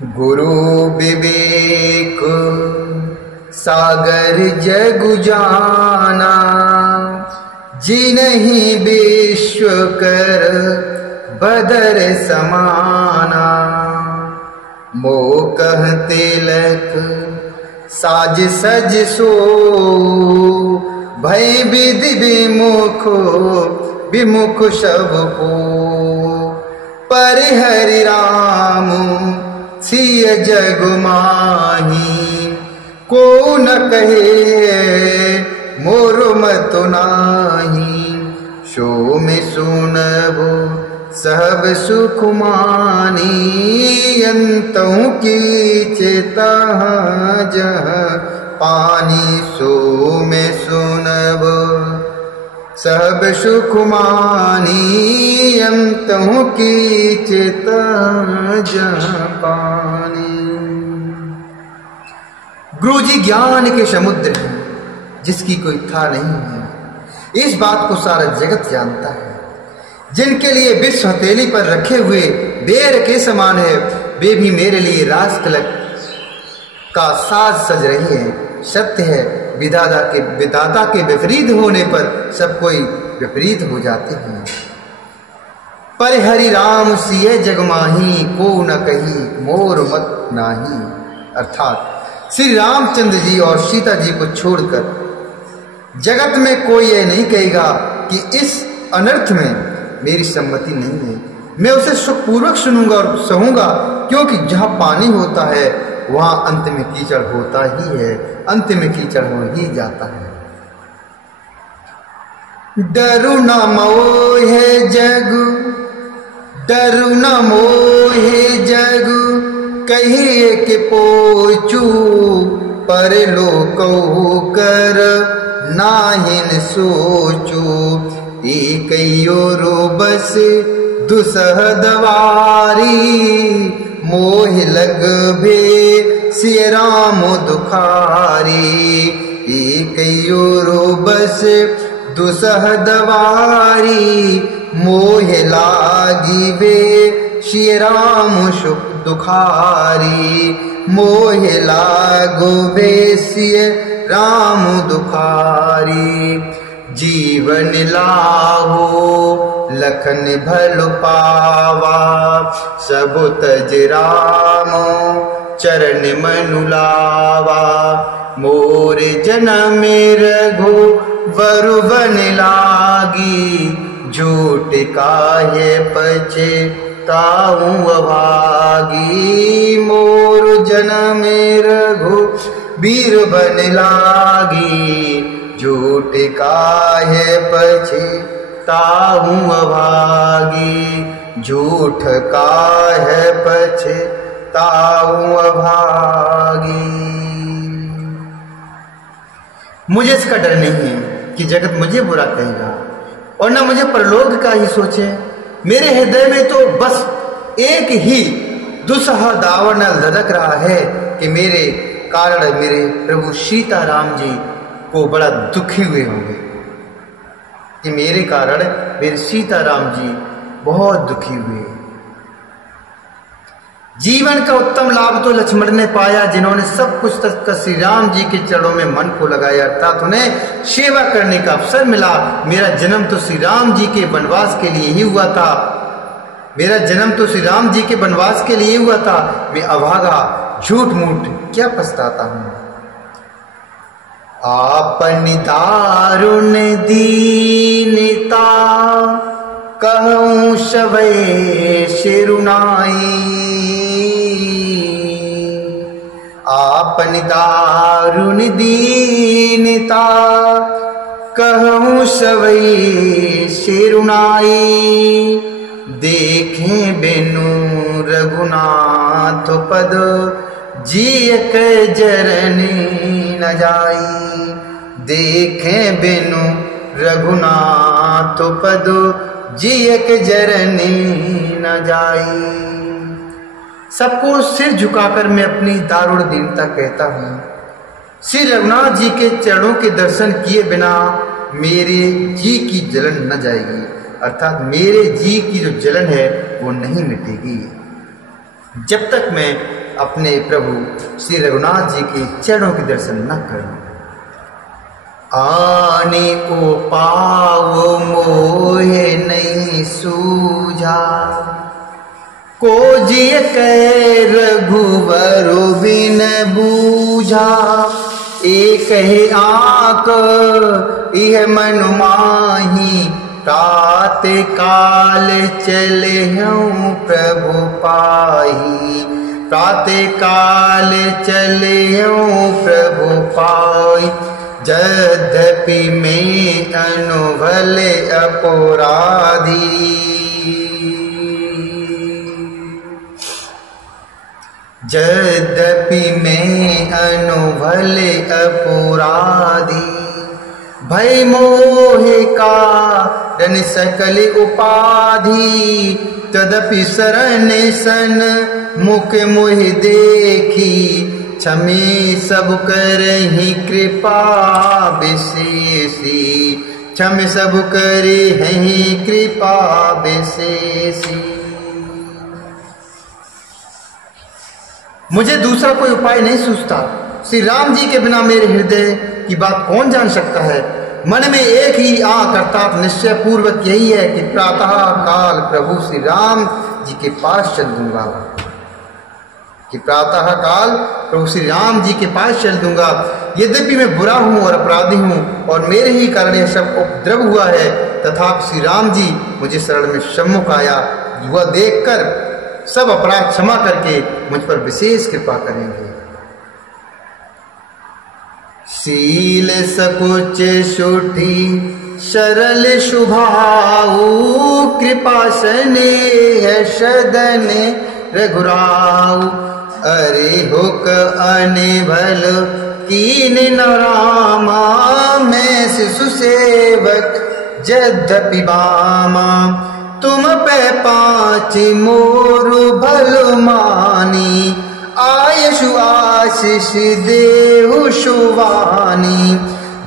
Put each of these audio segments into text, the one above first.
गुरु विवेक सागर जगु जाना, जिन्हीं विश्व कर बदर समाना। मोकह तिलक साज सज सो, भय विधि विमुख विमुख सब को। पर हरि राम सिय जग माही, को न कहे मोर मत नाही। सो में सुनबो सब सुख मानी, अंतों की चेता जह पानी। सो में सुनबो सब सुख मानी, अंतों की चेता जह पानी। गुरु जी ज्ञान के समुद्र हैं, जिसकी कोई था नहीं है। इस बात को सारा जगत जानता है। जिनके लिए विश्व हथेली पर रखे हुए बेर के समान है, वे भी मेरे लिए राज तिलक का साज सज रही है। सत्य है, विधाता के विपरीत होने पर सब कोई विपरीत हो जाते हैं। पर हरि राम सिय जग माही, को न कही मोर मत नाही। अर्थात श्री रामचंद्र जी और सीता जी को छोड़कर जगत में कोई यह नहीं कहेगा कि इस अनर्थ में मेरी सम्मति नहीं है। मैं उसे सुखपूर्वक सुनूंगा और सहूंगा, क्योंकि जहां पानी होता है वहां अंत में कीचड़ होता ही है, अंत में कीचड़ हो ही जाता है। डरु न मोहे जगु, डरु न मोहे जगु, कहिए के पोचू। पर लोको कर नाहिन सोचू, एकयो बस दुसह दवारी। मोह लग भे सिय राम दुखारी, एकयो बस दुसह दवारी। मोह लागी वे सिय राम सुख दुखारी। मोह लागो वे सिय राम दुखारी। जीवन लाहो लखन भल पावा, सब तज राम चरण मनु लावा। मोर जन्म रघु वर बन लागी, झूठ काहे पछताऊं अभागी। मोर जन्म रघु वीर बन लागी, झूठ काहे पछताऊं अभागी। झूठ काहे पछताऊं अभागी। मुझे इसका डर नहीं है कि जगत मुझे बुरा कहेगा, और न मुझे परलोक का ही सोचे। मेरे हृदय में तो बस एक ही दुसह दावण धधक रहा है कि मेरे कारण मेरे प्रभु सीताराम जी को बड़ा दुखी हुए होंगे, कि मेरे कारण मेरे सीताराम जी बहुत दुखी हुए। जीवन का उत्तम लाभ तो लक्ष्मण ने पाया, जिन्होंने सब कुछ तक श्री राम जी के चरणों में मन को लगाया, अर्थात उन्हें सेवा करने का अवसर मिला। मेरा जन्म तो श्री राम जी के वनवास के लिए ही हुआ था। मेरा जन्म तो श्री राम जी के वनवास के लिए हुआ था। मैं अभागा झूठ मूठ क्या पछताता हूं। आपन दारुण दीनता, कहूं सवै सिरुनाई। आपन दारुण दीनता, कहूं सवै सिरुनाई। देखें बिनु रघुनाथ पद, जियक जरनी न जाई। देखें बिनु रघुनाथ पद, जियक जरनी न जाई। सबको सिर झुकाकर मैं अपनी दारुण दीनता कहता हूँ। श्री रघुनाथ जी के चरणों के दर्शन किए बिना मेरे जी की जलन न जाएगी, अर्थात मेरे जी की जो जलन है वो नहीं मिटेगी। जब तक मैं अपने प्रभु श्री रघुनाथ जी के चरणों के दर्शन न करूं। आने को पाव मोहे नहीं सूझा, को जिय कै रघुवर बिन बूझा। एक है आंख यह मन माही, प्रात काल चले हूँ प्रभु पाही। प्रात काल चले हूँ प्रभु पाई, यद्यपि मैं अनुभल अपराधी। यद्यपि मैं अनुभल अपराधी, भय मोहे कारण सकल उपाधि। तदपि शरण सन मुख मोहि देखी, क्षमे सब करहि कृपा विशेषी। क्षम सब करहि कृपा विशेषी। मुझे दूसरा कोई उपाय नहीं सूझता। श्री राम जी के बिना मेरे हृदय की बात कौन जान सकता है। मन में एक ही आंख अर्थात निश्चय पूर्वक यही है कि प्रातः काल प्रभु श्री राम जी के पास चल दूंगा, कि प्रातः काल प्रभु श्री राम जी के पास चल दूंगा। यद्यपि मैं बुरा हूं और अपराधी हूं और मेरे ही कारण यह सब उपद्रव हुआ है, तथापि श्री राम जी मुझे शरण में सम्मुख आया। वह देखकर सब अपराध क्षमा करके मुझ पर विशेष कृपा करेंगे। शील सकुच सुठी सरल शुभाऊ, कृपा स्नेह सदन रघुराऊ। अरे हुक अनिभल कीन न रामा, मैं शिशु सेवक यद्यपि बामा। तुम पे पाँच मोरु भल मानी, आयशु आशीष देहु शुवानी।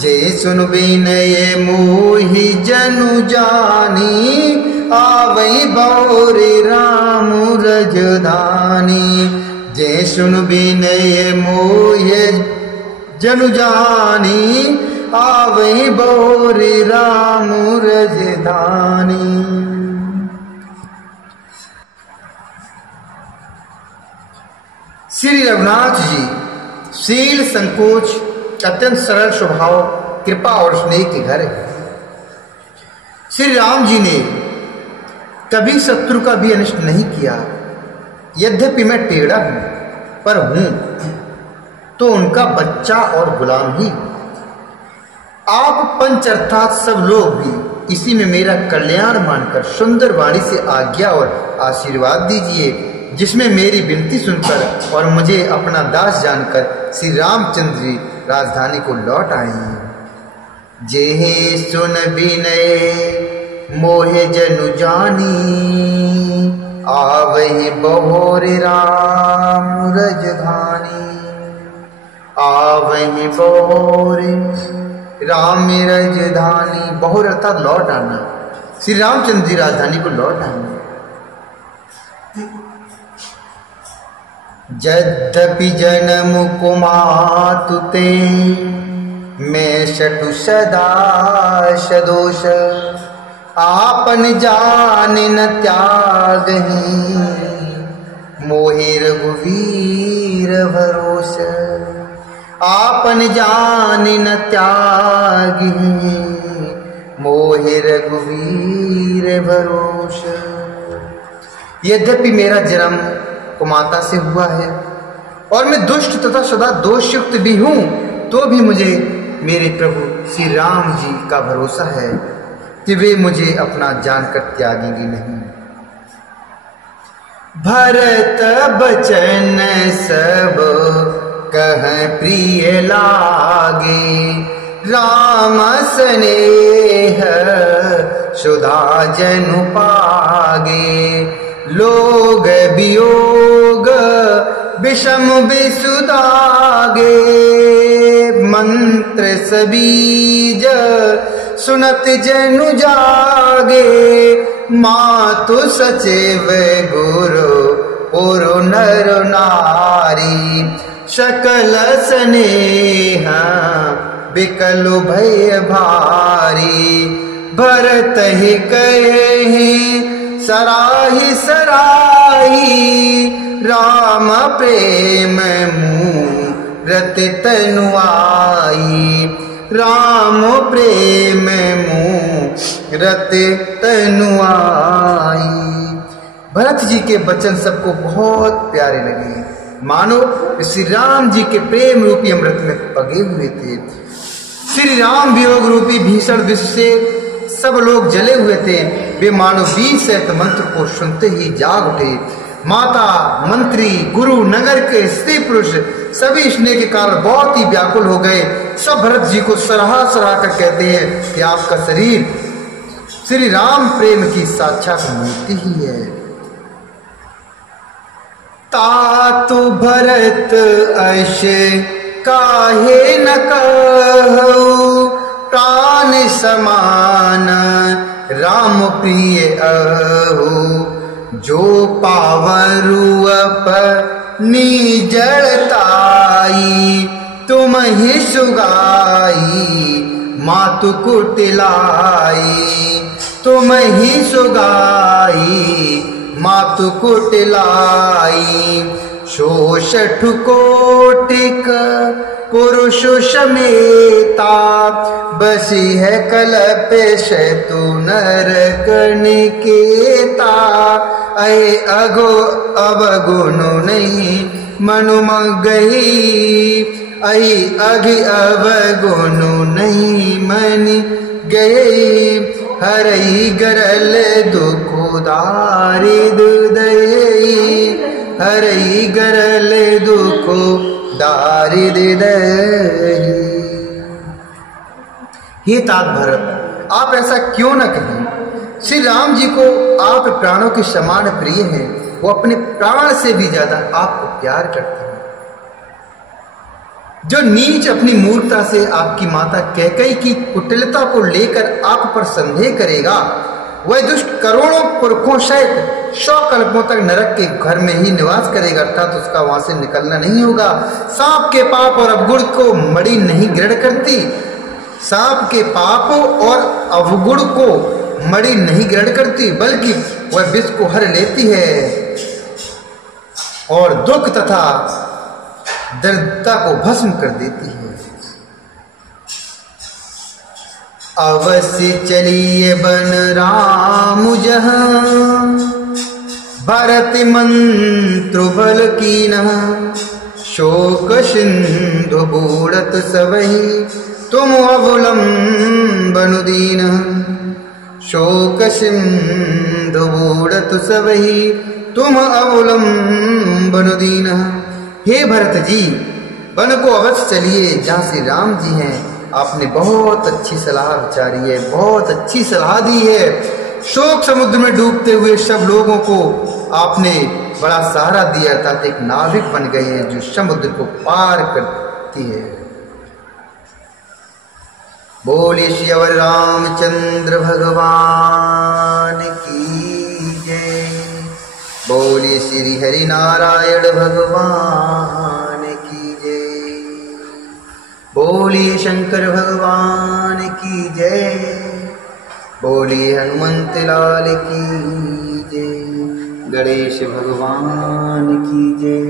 जे सुन विनय मोहि जनु जानी, आवै बौरे राम रजधानी। जे सुन विनय मोहि जनु जानी, आवै बौरे राम रजधानी। श्री रघुनाथ जी शील संकोच अत्यंत सरल स्वभाव, कृपा और स्नेह के घर है। श्री राम जी ने कभी शत्रु का भी अनिष्ट नहीं किया। यद्यपि मैं टेढ़ा हूं पर हूं तो उनका बच्चा और गुलाम ही। आप पंच अर्थात सब लोग भी इसी में मेरा कल्याण मानकर सुंदर वाणी से आज्ञा और आशीर्वाद दीजिए, जिसमें मेरी विनती सुनकर और मुझे अपना दास जानकर श्री रामचंद्र जी राजधानी को लौट आए हैं। जेहे सुन विनय मोहे जनु जानी, आवहि बहोरे राम रजधानी। आवहि बहोरे राम रजधानी। बहोर अर्थात लौट आना। श्री रामचंद्र जी राजधानी को लौट आए। यद्यपि जन्म कुमातु ते, मैं शटु सदा सदोष। आपन जान न त्यागहि, मोहि रघुवीर भरोस। आपन जान न त्यागहि, मोहि रघुवीर भरोस। यद्यपि मेरा जन्म कुमाता से हुआ है और मैं दुष्ट तथा सदा दोषयुक्त भी हूं, तो भी मुझे मेरे प्रभु श्री राम जी का भरोसा है कि वे मुझे अपना जानकर त्यागेंगे नहीं। भरत बचन सब कह प्रिय लागे, राम स्नेह सुधा जनु पागे। लोग वियोग विषम विसुदागे, मंत्र सबीज सुनत जनु जागे। मातु सचिव गुरु पुरु नर नारी सकल स्नेह बिकलु भय भारी भरत ही कहे सराही सराही राम प्रेम मूरत तनु आई राम प्रेम मूरत तनु आई। भरत जी के वचन सबको बहुत प्यारे लगे, मानो श्री राम जी के प्रेम रूपी अमृत में पगे हुए थे। श्री राम वियोग रूपी भीषण विष से सब लोग जले हुए थे। वे मानो 20 सहस्त्र मंत्र को सुनते ही जाग उठे। माता, मंत्री, गुरु, नगर के स्त्री पुरुष सभी स्नेह के कारण बहुत ही व्याकुल हो गए। सब भरत जी को सराहा सराहा कर कहते हैं कि आपका शरीर श्री राम प्रेम की साक्षात मूर्ति ही है। तातु भरत अश काहे न कहु प्राण समान राम प्रिय अहु जो पावरु अपनी जड़ताई तुम ही सुगाई मातु कुटिलाई तुम ही सुगाई मातु कुटिलाई शोषठ कोटिक पुरुष समेता बसी है कल्प शतु नर कनिकेता अय अगो अवगुण नहीं मनुम गई अय अग अवगुण नहीं मन गई हरई गरल दुख दारिद दई हरई गरल दुख दारिद दई। हे तात भरत, आप ऐसा क्यों न कहें। श्री राम जी को आप प्राणों के समान प्रिय हैं। वो अपने प्राण से भी ज्यादा आपको प्यार करते हैं। जो नीच अपनी मूर्खता से आपकी माता कैकेयी की कुटिलता को लेकर आप पर संदेह करेगा, वह दुष्ट करोड़ों पुरखों सहित 100 कल्पों तक नरक के घर में ही निवास करेगा, अर्थात उसका वहां से निकलना नहीं होगा। सांप के पाप और अवगुण को मणि नहीं ग्रहण करती। सांप के पाप और अवगुण को मणि नहीं ग्रहण करती, बल्कि वह विष को हर लेती है और दुख तथा दरिद्रता को भस्म कर देती है। अवश्य चलिए बन राम जहां भरत मंत्र बल कीना शोक सिंधु बूढ़त सबही तुम अवलंबन दीन शोक सिंधु बूढ़त सबही तुम अवलंबन दीन। हे भरत जी, वन को अवश्य चलिए जहाँ श्री राम जी हैं। आपने बहुत अच्छी सलाह विचारी है, बहुत अच्छी सलाह दी है। शोक समुद्र में डूबते हुए सब लोगों को आपने बड़ा सहारा दिया, अर्थात एक नाविक बन गए हैं जो समुद्र को पार करती है। बोले श्री अवर रामचंद्र भगवान की जय। बोले श्री हरि नारायण भगवान की जय। बोलिए शंकर भगवान की जय। बोलिए हनुमंत लाल की जय। गणेश भगवान की जय।